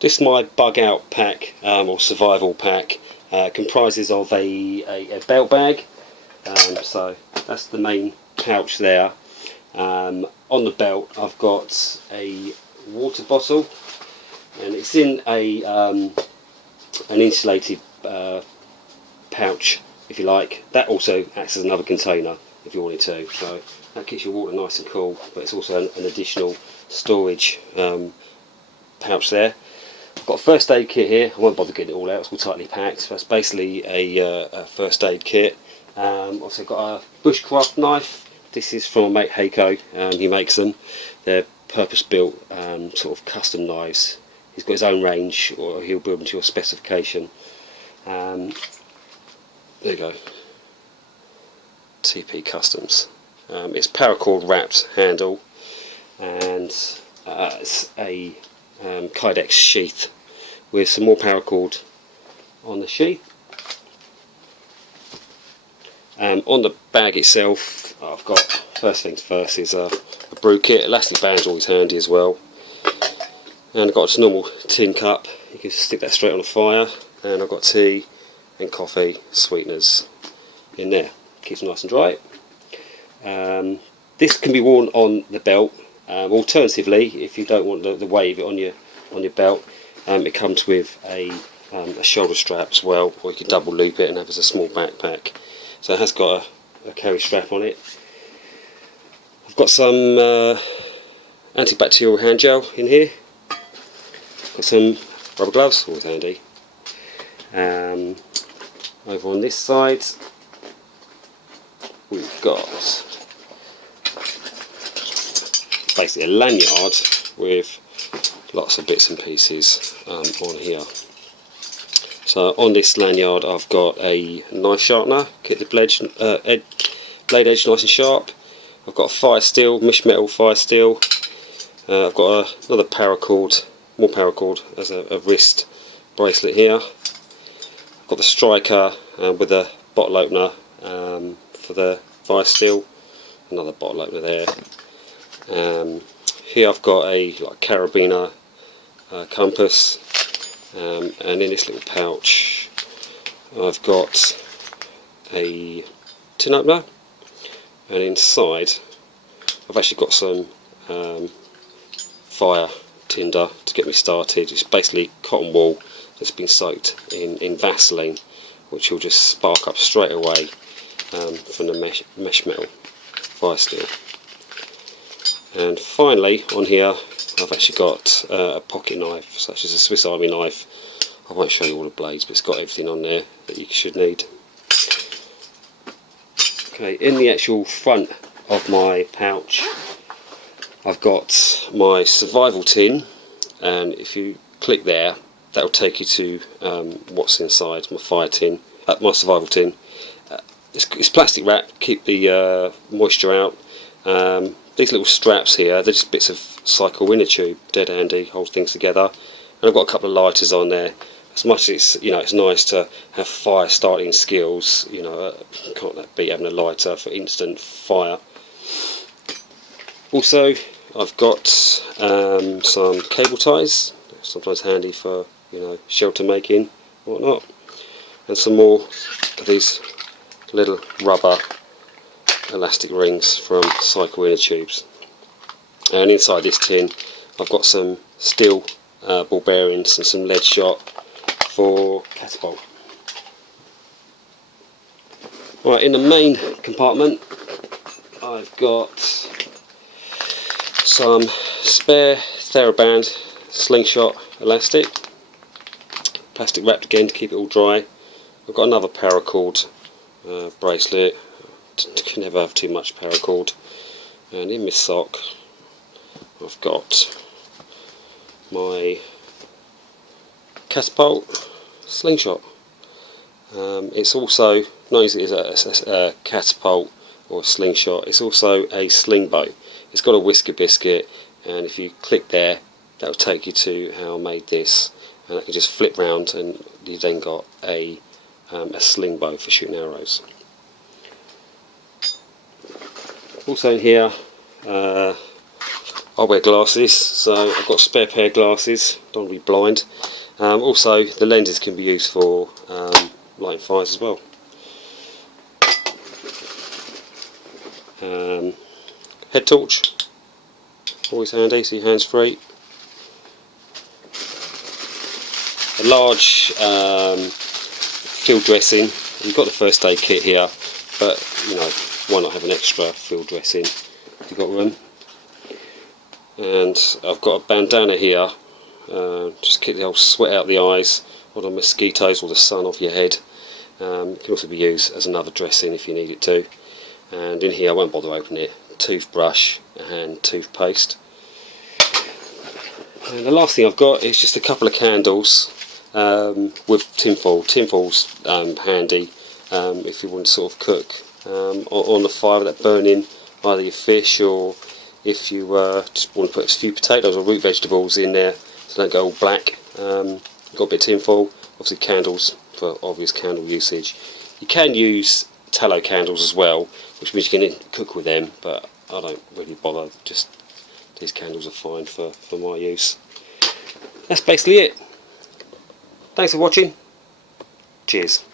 This is my bug out pack, or survival pack. Comprises of a belt bag, so that's the main pouch there. On the belt I've got a water bottle, and it's in an insulated pouch, if you like. That also acts as another container if you wanted to, so that keeps your water nice and cool, but it's also an additional storage pouch there. I've got a first aid kit here. I won't bother getting it all out, it's all tightly packed. That's basically a first aid kit. Also got a Bushcraft knife. This is from my mate Heiko, he makes them. They're purpose built sort of custom knives. He's got his own range, or he'll build them to your specification. There you go, TP Customs. It's paracord wrapped handle, and it's a Kydex sheath with some more paracord on the sheath. On the bag itself, I've got, first things first, is a brew kit. Elastic band's always handy as well, and I've got a normal tin cup. You can stick that straight on the fire, and I've got tea and coffee sweeteners in there. Keeps it nice and dry. This can be worn on the belt. Alternatively, if you don't want the weight of it on your belt, it comes with a shoulder strap as well, or you can double loop it and have it as a small backpack. So it has got a carry strap on it. I've got some antibacterial hand gel in here. Got some rubber gloves, always handy. Over on this side we've got basically a lanyard with lots of bits and pieces on here. So on this lanyard I've got a knife sharpener, keep the blade edge nice and sharp. I've got a fire steel, mesh metal fire steel. I've got another paracord, more paracord as a wrist bracelet here. I've got the striker with a bottle opener for the fire steel, another bottle opener there. Here I've got a carabiner compass, and in this little pouch I've got a tin opener, and inside I've actually got some fire tinder to get me started. It's basically cotton wool that's been soaked in Vaseline, which will just spark up straight away from the mesh metal fire steel. And finally on here I've actually got a pocket knife, such as a Swiss Army knife. I won't show you all the blades, but it's got everything on there that you should need. Okay, in the actual front of my pouch I've got my survival tin, and if you click there that'll take you to what's inside my fire tin, my survival tin. It's plastic wrap, keep the moisture out. These little straps here, they're just bits of cycle inner tube, dead handy, hold things together. And I've got a couple of lighters on there. As much as it's nice to have fire starting skills, can't beat having a lighter for instant fire. Also, I've got some cable ties, sometimes handy for shelter making and whatnot, and some more of these little rubber elastic rings from cycle inner tubes. And inside this tin I've got some steel ball bearings and some lead shot for catapult. Right, in the main compartment I've got some spare TheraBand slingshot elastic, plastic wrapped again to keep it all dry. I've got another paracord bracelet, can never have too much paracord. And in my sock I've got my catapult slingshot. It's also, not only is it a catapult or a slingshot, it's also a sling bow. It's got a whisker biscuit, and if you click there that will take you to how I made this, and I can just flip round and you then got a sling bow for shooting arrows. Also in here I wear glasses, so I've got a spare pair of glasses, don't want to be blind. Also the lenses can be used for lighting fires as well. Head torch, always handy, so your hands free. A large field dressing. You've got the first aid kit here, but you know, why not have an extra field dressing if you've got room. And I've got a bandana here, just keep the old sweat out of the eyes, or the mosquitoes or the sun off your head. It can also be used as another dressing if you need it to. And in here, I won't bother opening it, toothbrush and toothpaste. And the last thing I've got is just a couple of candles with tinfoil. Tinfoil's handy if you want to sort of cook on the fire without burning either your fish, or if you just want to put a few potatoes or root vegetables in there so they don't go all black. Got a bit of tinfoil, obviously candles for obvious candle usage. You can use tallow candles as well, which means you can cook with them, but I don't really bother, just these candles are fine for my use. That's basically it. Thanks for watching. Cheers.